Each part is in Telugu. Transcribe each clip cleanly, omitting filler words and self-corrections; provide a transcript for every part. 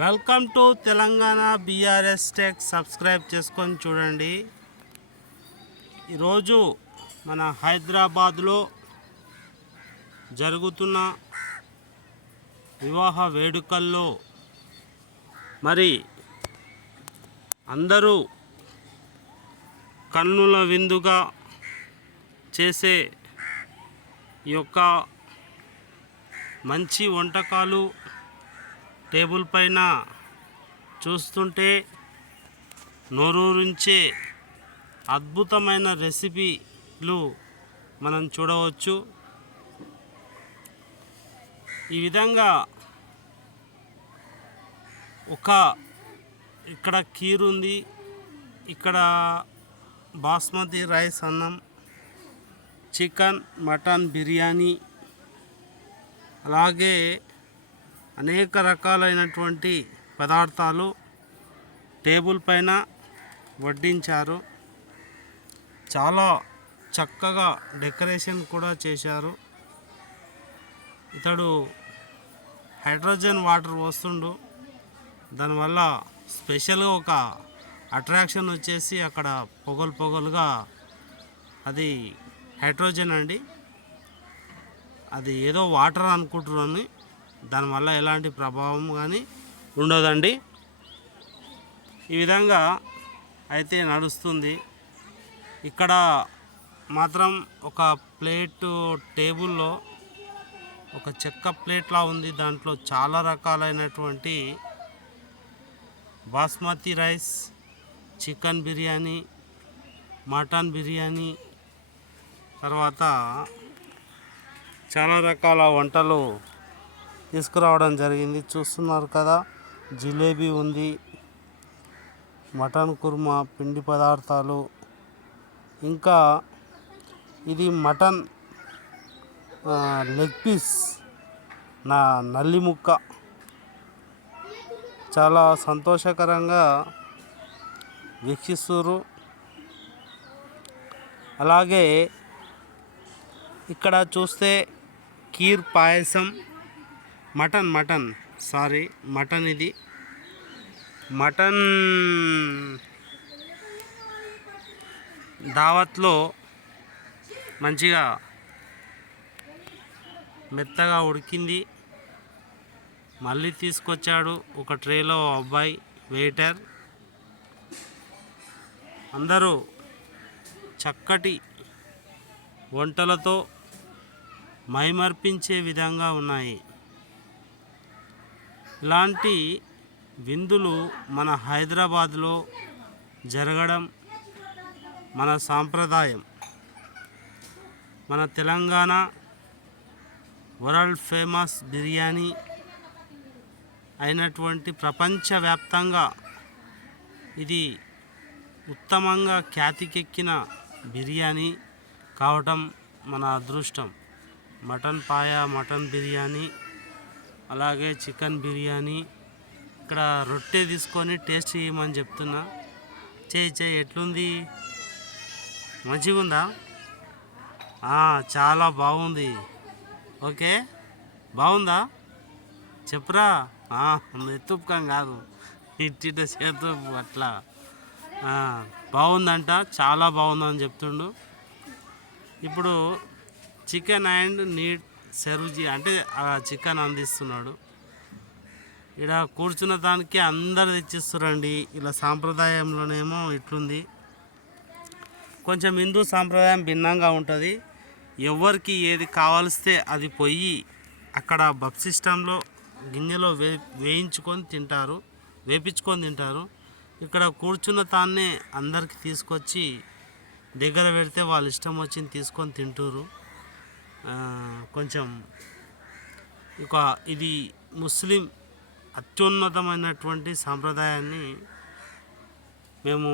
Welcome to Telangana BRS tech. Subscribe చేసుకొని చూడండి. ఈరోజు మన హైదరాబాద్లో జరుగుతున్న వివాహ వేడుకల్లో మరి అందరూ కన్నుల విందుగా చేసే ఈ యొక్క మంచి వంటకాలు టేబుల్ పైన చూస్తుంటే నోరూరించే అద్భుతమైన రెసిపీలు మనం చూడవచ్చు. ఈ విధంగా ఇక్కడ కీర్ ఉంది, ఇక్కడ బాస్మతి రైస్ అన్నం, చికెన్ మటన్ బిర్యానీ, అలాగే అనేక రకాలైనటువంటి పదార్థాలు టేబుల్ పైన వడ్డించారు. చాలా చక్కగా డెకరేషన్ కూడా చేశారు. ఇతడు హైడ్రోజన్ వాటర్ పోస్తుండు. దానివల్ల స్పెషల్గా ఒక అట్రాక్షన్ వచ్చేసి అక్కడ పొగలుగా అది హైడ్రోజన్ అండి. అది ఏదో వాటర్ అనుకుంటున్నాను, దానివల్ల ఎలాంటి ప్రభావం కానీ ఉండదండి. ఈ విధంగా అయితే నడుస్తుంది. ఇక్కడ మాత్రం ఒక ప్లేటు టేబుల్లో ఒక చెక్క ప్లేట్లా ఉంది. దాంట్లో చాలా రకాలైనటువంటి basmati rice, chicken biryani, mutton biryani, తర్వాత చాలా రకాల వంటలు తీసుకురావడం జరిగింది. చూస్తున్నారు కదా, జిలేబీ ఉంది, మటన్ కుర్మా, పిండి పదార్థాలు, ఇంకా ఇది మటన్ లెగ్ పీస్, నల్లి ముక్క. చాలా సంతోషకరంగా వీక్షిస్తున్నారు. అలాగే ఇక్కడ చూస్తే కీర్ పాయసం, మటన్ ఇది మటన్ దావత్లో మంచిగా మెత్తగా ఉడికింది. మళ్ళీ తీసుకొచ్చాడు ఒక ట్రేలో అబ్బాయి వెయిటర్. అందరూ చక్కటి వంటలతో మైమర్పించే విధంగా ఉన్నాయి. ఇలాంటి విందులు మన హైదరాబాద్లో జరగడం మన సాంప్రదాయం. మన తెలంగాణ వరల్డ్ ఫేమస్ బిర్యానీ అయినటువంటి ప్రపంచవ్యాప్తంగా ఇది ఉత్తమంగా ఖ్యాతికెక్కిన బిర్యానీ కావటం మన అదృష్టం. మటన్ పాయ, మటన్ బిర్యానీ, అలాగే చికెన్ బిర్యానీ. ఇక్కడ రొట్టె తీసుకొని టేస్ట్ చేయమని చెప్తున్నా. చేయి ఎట్లుంది? మంచిగా ఉందా? చాలా బాగుంది. ఓకే, బాగుందా? చెప్పురా. ఎత్తుపకం కాదు, ఇట్టిట చేతు అట్లా. బాగుందంట, చాలా బాగుందని చెప్తుండు. ఇప్పుడు చికెన్ అండ్ నీట్ సర్వ్ అంటే చికెన్ అందిస్తున్నాడు. ఇక్కడ కూర్చున్న దానికి అందరు తెచ్చిస్తారండి. ఇలా సాంప్రదాయంలోనేమో ఇట్లుంది. కొంచెం హిందూ సాంప్రదాయం భిన్నంగా ఉంటుంది. ఎవరికి ఏది కావాల్స్తే అది పొయ్యి అక్కడ బఫ్ సిస్టంలో గిన్నెలో వేయించుకొని తింటారు, వేపించుకొని తింటారు. ఇక్కడ కూర్చున్న తాన్నే అందరికి తీసుకొచ్చి దగ్గర పెడితే వాళ్ళు ఇష్టం వచ్చింది తీసుకొని తింటారు. కొంచెం ఇక ఇది ముస్లిం అత్యున్నతమైనటువంటి సాంప్రదాయాన్ని మేము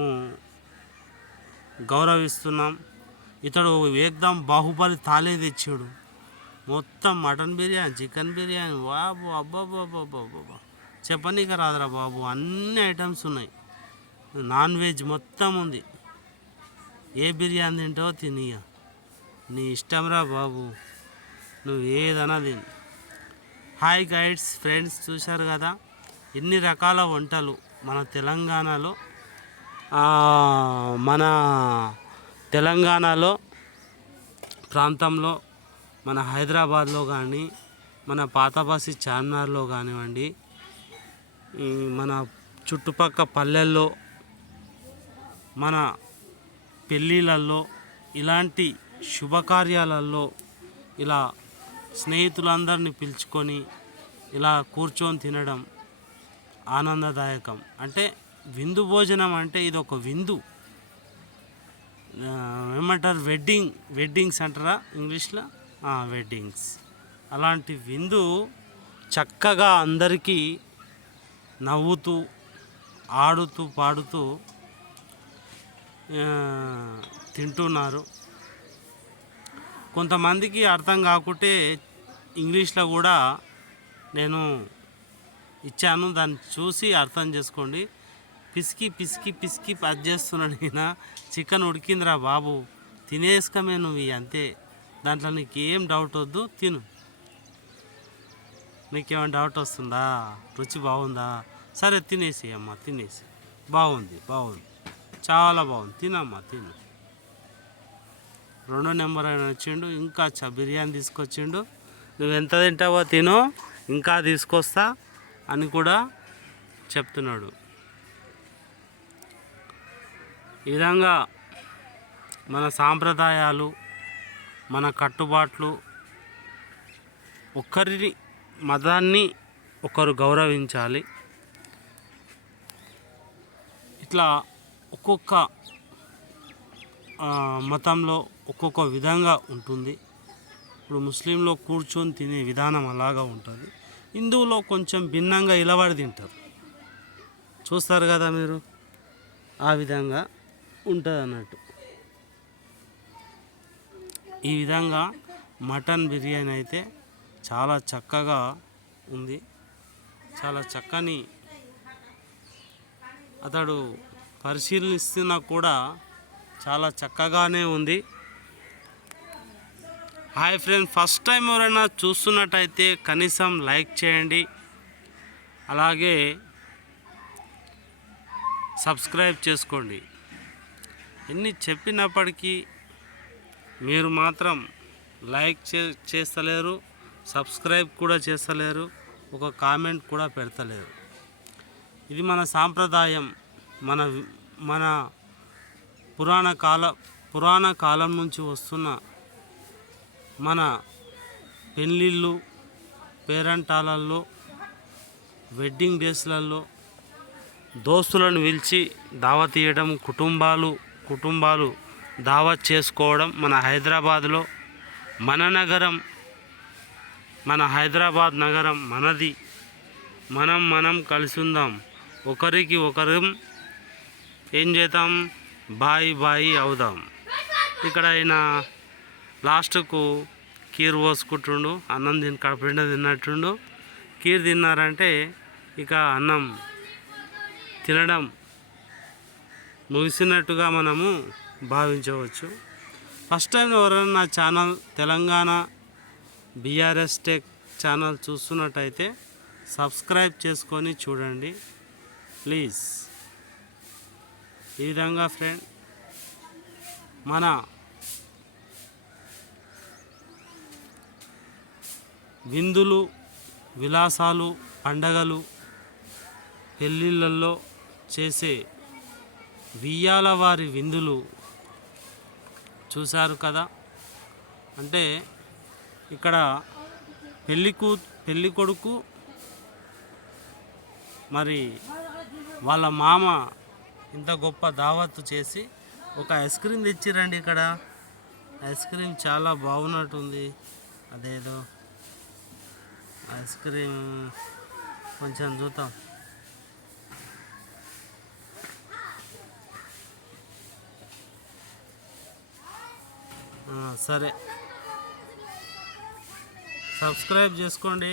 గౌరవిస్తున్నాం. ఇతడు ఏకదం బాహుబలి తాలే తెచ్చాడు. మొత్తం మటన్ బిర్యానీ, చికెన్ బిర్యానీ. బాబు అబ్బాబ్బాబ్బాబ్బా, చెప్పనీక రాదురా బాబు. అన్ని ఐటమ్స్ ఉన్నాయి. నాన్ వెజ్ మొత్తం ఉంది. ఏ బిర్యానీ తింటావో తినియ, నీ ఇష్టంరా బాబు, నువ్వు ఏదన్నా తిను. హాయ్ గైడ్స్, ఫ్రెండ్స్, చూశారు కదా, ఎన్ని రకాల వంటలు మన తెలంగాణలో మన తెలంగాణలో ప్రాంతంలో మన హైదరాబాద్లో కానీ మన పాతబస్తీ చార్మినార్లో కానివ్వండి, మన చుట్టుపక్కల పల్లెల్లో, మన పెళ్ళిళ్ళల్లో, ఇలాంటి శుభకార్యాలలో ఇలా స్నేహితులందరినీ పిలుచుకొని ఇలా కూర్చొని తినడం ఆనందదాయకం. అంటే విందు భోజనం అంటే ఇది ఒక విందు. ఏమంటారు, వెడ్డింగ్స్ అంటారా ఇంగ్లీష్లో, వెడ్డింగ్స్. అలాంటి విందు చక్కగా అందరికీ నవ్వుతూ ఆడుతూ పాడుతూ తింటున్నారు. కొంతమందికి అర్థం కాకుంటే ఇంగ్లీష్లో కూడా నేను ఇచ్చాను, దాన్ని చూసి అర్థం చేసుకోండి. పిసికి పిసికి పిసికి అది చేస్తున్నాడు ఈయన. చికెన్ ఉడికిందిరా బాబు, తినేసుకోమే నువ్వు అంతే, దాంట్లో నీకేం డౌట్ వద్దు, తిను. నీకేమైనా డౌట్ వస్తుందా? రుచి బాగుందా? సరే తినేసి అమ్మ, తినేసి. బాగుంది, చాలా బాగుంది, తినమ్మా తిను. 2వ నెంబర్ ఆయన వచ్చిండు, ఇంకా బిర్యానీ తీసుకొచ్చిండు. నువ్వు ఎంత తింటావో తిను, ఇంకా తీసుకొస్తా అని కూడా చెప్తున్నాడు. ఈ విధంగా మన సాంప్రదాయాలు, మన కట్టుబాట్లు, ఒకరి మతాన్ని ఒకరు గౌరవించాలి. ఇట్లా ఒక్కొక్క మతంలో ఒక్కొక్క విధంగా ఉంటుంది. ఇప్పుడు ముస్లింలో కూర్చొని తినే విధానం అలాగా ఉంటుంది. హిందువులో కొంచెం భిన్నంగా ఇలబడి తింటారు, చూస్తారు కదా మీరు, ఆ విధంగా ఉంటుంది అన్నట్టు. ఈ విధంగా మటన్ బిర్యానీ అయితే చాలా చక్కగా ఉంది. చాలా చక్కని అతడు పరిశీలిస్తున్నా కూడా చాలా చక్కగానే ఉంది. హాయ్ ఫ్రెండ్స్, ఫస్ట్ టైం ఎవరైనా చూస్తున్నట్టయితే కనీసం లైక్ చేయండి, అలాగే సబ్స్క్రైబ్ చేసుకోండి. ఎన్ని చెప్పినప్పటికీ మీరు మాత్రం లైక్ చేస్తలేరు, సబ్స్క్రైబ్ కూడా చేస్తలేరు, ఒక కామెంట్ కూడా పెడతలేరు. ఇది మన సాంప్రదాయం. మన పురాణ కాలం నుంచి వస్తున్న మన పెళ్ళిళ్ళు, పేరంటాలలో, వెడ్డింగ్ డేస్లలో దోస్తులను పిలిచి దావత్ ఇవ్వడం, కుటుంబాలు దావత్ చేసుకోవడం మన హైదరాబాద్లో, మన నగరం, మన హైదరాబాద్ నగరం మనది. మనం కలిసి ఉందాం, ఒకరికి ఒకరం ఏం చేద్దాం, బాయి అవుదాం. ఇక్కడ ఆయన లాస్ట్కు కీర్ పోసుకుంటుండు, అన్నం కడుపునిండా తిన్నట్టుండు. కీర్ తిన్నారంటే ఇక అన్నం తినడం ముగిసినట్టుగా మనము భావించవచ్చు. ఫస్ట్ టైం ఎవరైనా నా channel Telangana BRS tech channel చూస్తున్నట్టయితే సబ్స్క్రైబ్ చేసుకొని చూడండి ప్లీజ్. ఈ విధంగా ఫ్రెండ్, మన విందులు, విలాసాలు, పండగలు, పెళ్ళిళ్ళల్లో చేసే వియ్యాల వారి విందులు చూశారు కదా. అంటే ఇక్కడ పెళ్ళి కొడుకు మరి వాళ్ళ మామ ఇంత గొప్ప దావత్తు చేసి ఒక ఐస్ క్రీమ్ తెచ్చిరండి. ఇక్కడ ఐస్ క్రీమ్ చాలా బాగున్నట్టుంది. అదేదో ఐస్ క్రీమ్ కొంచెం చూద్దాం. సరే, సబ్స్క్రైబ్ చేసుకోండి.